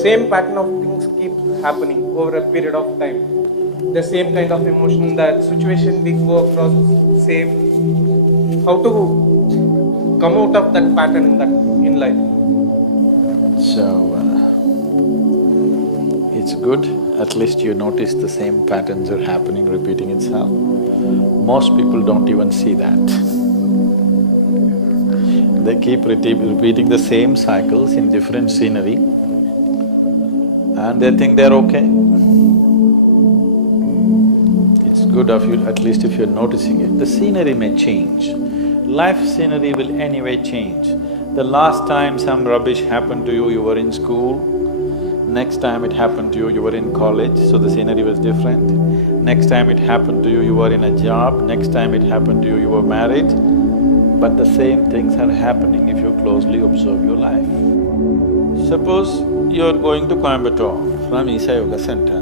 same pattern of things keep happening over a period of time. The same kind of emotion, the situation we go across is same. How to come out of that pattern in life? So, it's good, at least you notice the same patterns are happening, repeating itself. Most people don't even see that. They keep repeating the same cycles in different scenery and they think they're okay. It's good of you, at least if you're noticing it. The scenery may change. Life scenery will anyway change. The last time some rubbish happened to you, you were in school. Next time it happened to you, you were in college, so the scenery was different. Next time it happened to you, you were in a job. Next time it happened to you, you were married. But the same things are happening if you closely observe your life. Suppose you're going to Coimbatore from Isa Yoga Center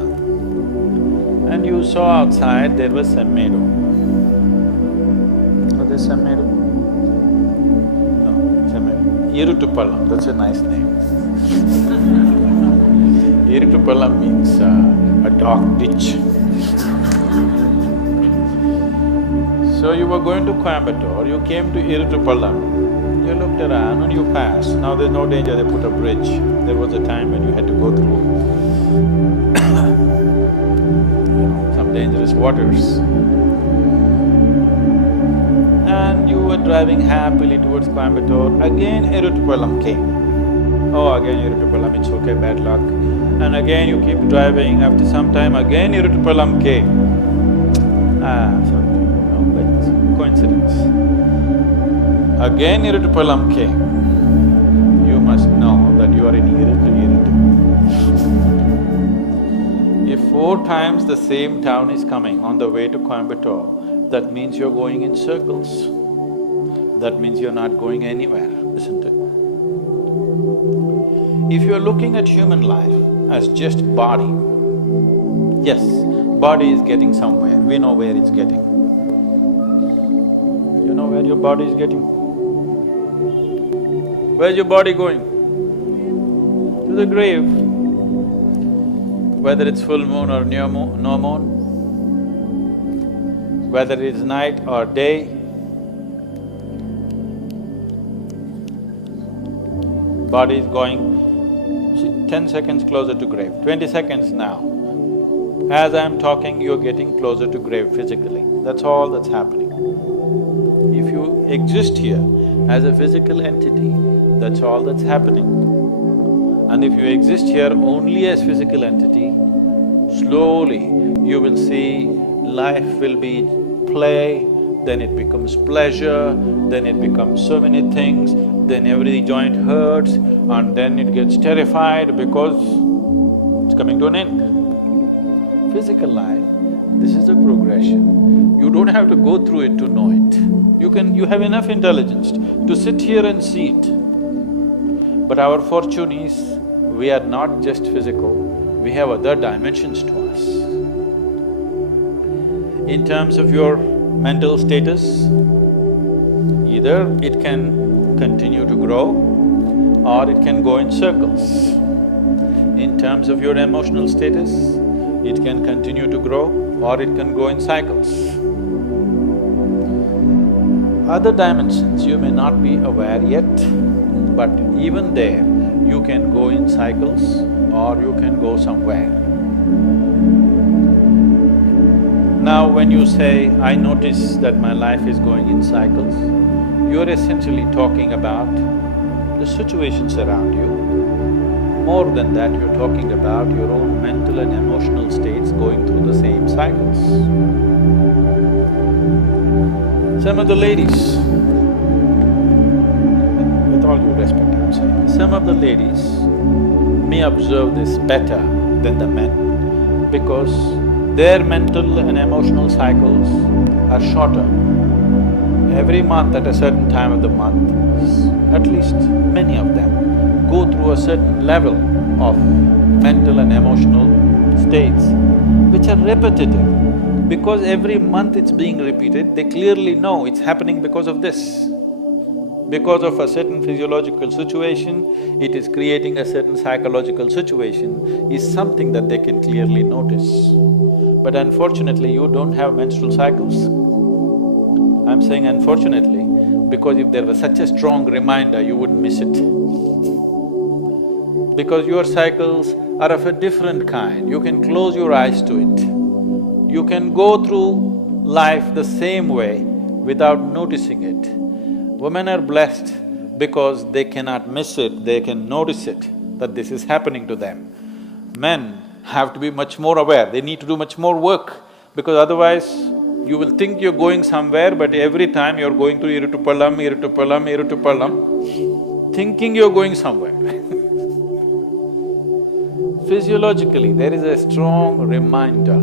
and you saw outside there was some meadow. What is some meadow? No, some meadow. Irutupallam, that's a nice name. Irutupallam means a dark ditch. So you were going to Coimbatore, you came to Irutupallam, you looked around and you passed. Now there's no danger, they put a bridge. There was a time when you had to go through some dangerous waters. And you were driving happily towards Coimbatore, again Irutupallam came. Oh, again Irutupallam, it's okay, bad luck. And again you keep driving, after some time again Irutupallam came. Coincidence. Again Irutupallam came. You must know that you are in Iritu. If 4 times the same town is coming on the way to Coimbatore, that means you're going in circles. That means you're not going anywhere, isn't it? If you're looking at human life as just body, yes, body is getting somewhere, we know where it's getting. You know where your body is getting? Where's your body going? To the grave. Whether it's full moon or no moon, whether it's night or day, body is going 10 seconds closer to grave, 20 seconds now. As I'm talking, you're getting closer to grave physically, that's all that's happening. If you exist here as a physical entity, that's all that's happening. And if you exist here only as physical entity, slowly you will see life will be play, then it becomes pleasure, then it becomes so many things, then every joint hurts and then it gets terrified because it's coming to an end. Physical life, this is a progression. You don't have to go through it to know it. You have enough intelligence to sit here and see it. But our fortune is, we are not just physical, we have other dimensions to us. In terms of your mental status, either it can continue to grow or it can go in circles. In terms of your emotional status, it can continue to grow or it can go in cycles. Other dimensions you may not be aware yet, but even there, you can go in cycles or you can go somewhere. Now when you say, I notice that my life is going in cycles, you're essentially talking about the situations around you. More than that, you're talking about your own mental and emotional states going through the same cycles. Some of the ladies, with all due respect I'm saying, some of the ladies may observe this better than the men because their mental and emotional cycles are shorter. Every month at a certain time of the month, at least many of them go through a certain level of mental and emotional states which are repetitive. Because every month it's being repeated, they clearly know it's happening because of this. Because of a certain physiological situation, it is creating a certain psychological situation, is something that they can clearly notice. But unfortunately, you don't have menstrual cycles. I'm saying unfortunately, because if there was such a strong reminder, you wouldn't miss it. Because your cycles are of a different kind, you can close your eyes to it. You can go through life the same way without noticing it. Women are blessed because they cannot miss it, they can notice it, that this is happening to them. Men have to be much more aware, they need to do much more work, because otherwise you will think you're going somewhere, but every time you're going to Irutupallam, Irutupallam, Irutupallam, thinking you're going somewhere. Physiologically, there is a strong reminder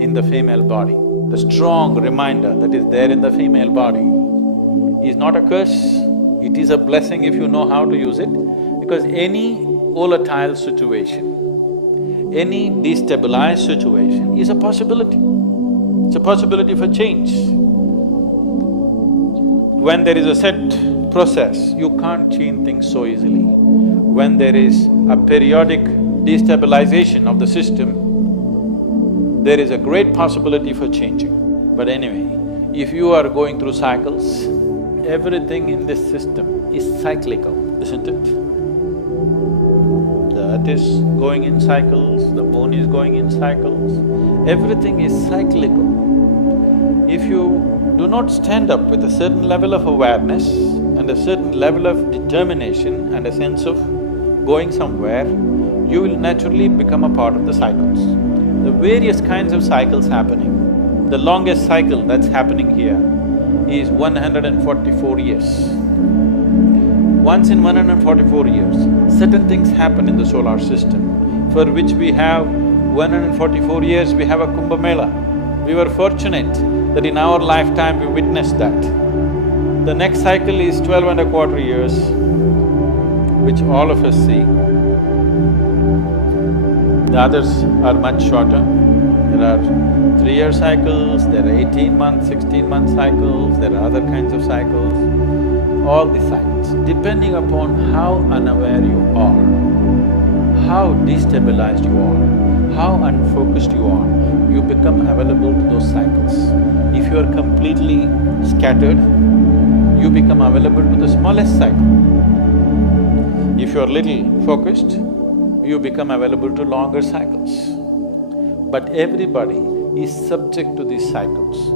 in the female body. The strong reminder that is there in the female body is not a curse, it is a blessing if you know how to use it, because any volatile situation, any destabilized situation is a possibility. It's a possibility for change. When there is a set process, you can't change things so easily. When there is a periodic destabilization of the system, there is a great possibility for changing. But anyway, if you are going through cycles, everything in this system is cyclical, isn't it? The earth is going in cycles, the moon is going in cycles, everything is cyclical. If you do not stand up with a certain level of awareness and a certain level of determination and a sense of going somewhere, you will naturally become a part of the cycles. The various kinds of cycles happening, the longest cycle that's happening here is 144 years. Once in 144 years, certain things happen in the solar system, for which we have 144 years, we have a Kumbh Mela. We were fortunate that in our lifetime we witnessed that. The next cycle is 12 and a quarter years, which all of us see. The others are much shorter. There are 3-year cycles, there are 18-month, 16-month cycles, there are other kinds of cycles. All the cycles, depending upon how unaware you are, how destabilized you are, how unfocused you are, you become available to those cycles. If you are completely scattered, you become available to the smallest cycle. If you are little focused, you become available to longer cycles. But everybody is subject to these cycles.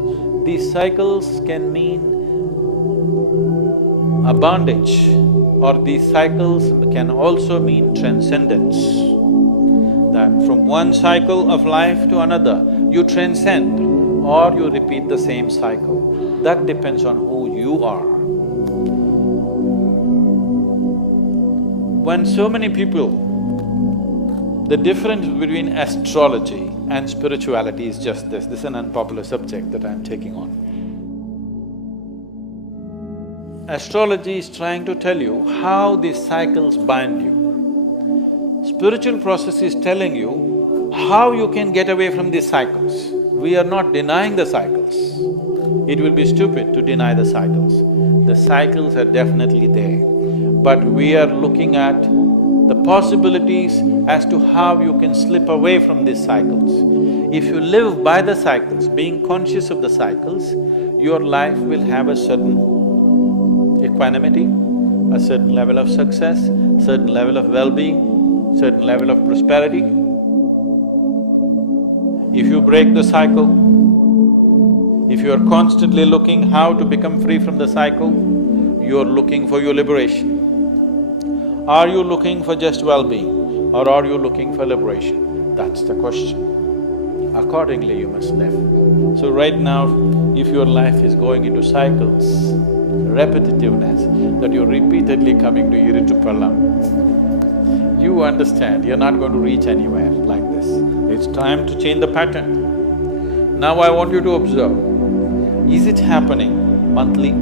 These cycles can mean a bondage, or these cycles can also mean transcendence. That from one cycle of life to another, you transcend or you repeat the same cycle. That depends on who you are. When so many people… The difference between astrology and spirituality is just this is an unpopular subject that I'm taking on. Astrology is trying to tell you how these cycles bind you. Spiritual process is telling you how you can get away from these cycles. We are not denying the cycles. It will be stupid to deny the cycles. The cycles are definitely there, but we are looking at the possibilities as to how you can slip away from these cycles. If you live by the cycles, being conscious of the cycles, your life will have a certain equanimity, a certain level of success, certain level of well-being, certain level of prosperity. If you break the cycle, if you are constantly looking how to become free from the cycle, you are looking for your liberation. Are you looking for just well-being or are you looking for liberation? That's the question. Accordingly you must live. So right now, if your life is going into cycles, repetitiveness, that you're repeatedly coming to Irutupallam, you understand you're not going to reach anywhere like this. It's time to change the pattern. Now I want you to observe, is it happening monthly?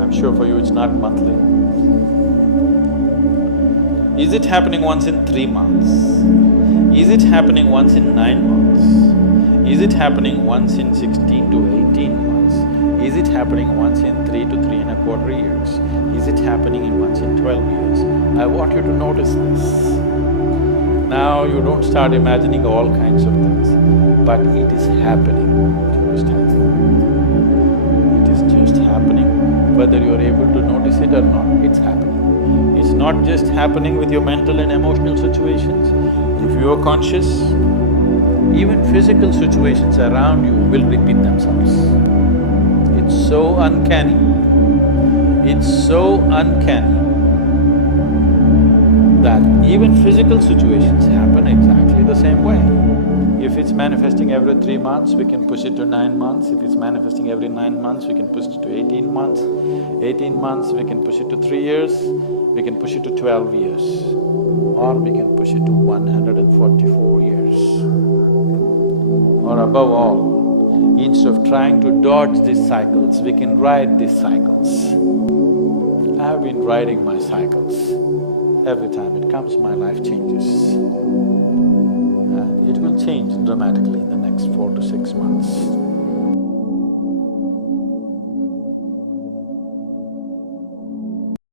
I'm sure for you it's not monthly. Is it happening once in 3 months? Is it happening once in 9 months? Is it happening once in 16 to 18 months? Is Is it happening once in 3 to 3.25 years? Is it happening in once in 12 years? I want you to notice this. Now you don't start imagining all kinds of things, but it is happening, do you understand? It is just happening, whether you're able to notice it or not, it's happening. It's not just happening with your mental and emotional situations. If you're conscious, even physical situations around you will repeat themselves. It's so uncanny. It's so uncanny that even physical situations happen exactly the same way. If it's manifesting every 3 months, we can push it to 9 months. If it's manifesting every 9 months, we can push it to 18 months. 18 months, we can push it to 3 years. We can push it to 12 years. Or we can push it to 144 years. Or above all, instead of trying to dodge these cycles, we can ride these cycles. I've been riding my cycles. Every time it comes, my life changes. And it will change dramatically in the next 4 to 6 months.